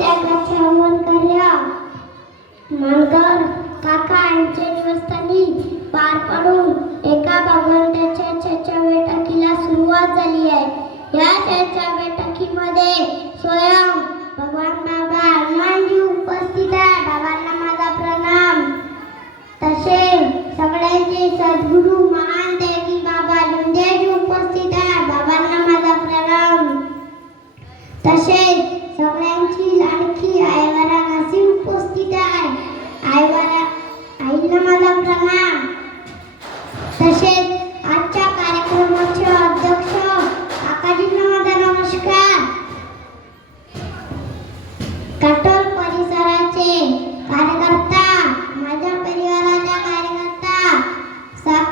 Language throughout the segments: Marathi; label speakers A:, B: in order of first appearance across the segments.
A: हवन मानकर काका पार पडून एका भगवंताच्या चर्चा बैठकीला सुरुवात झाली आहे. या चर्चा बैठकीमध्ये स्वयं भगवान बाबा हनुमानजी उपस्थित आहे बाबांना माझा प्रणाम. तसे सगळ्यांचे सद्गुरू महान देव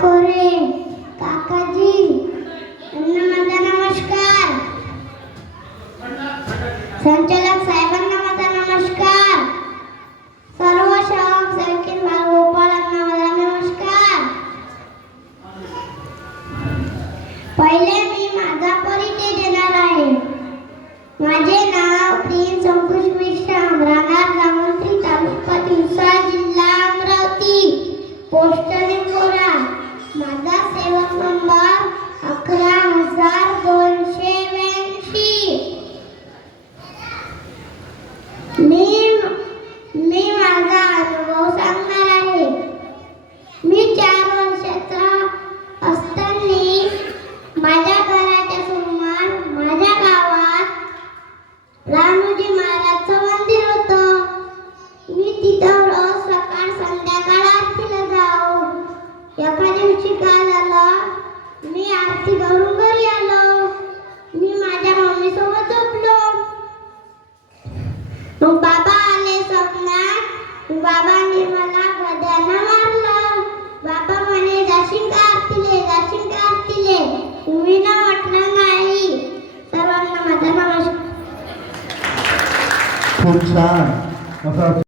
A: साकोरे काकाजी यांना माझा नमस्कार संचालक साहेबांना माझा नमस्कार सर्व सेवक सेवकीन बाळगोपाळांना माझा नमस्कार पहिले मी माझा परिचय देणार आहे माझे नाव सर्वांना माझा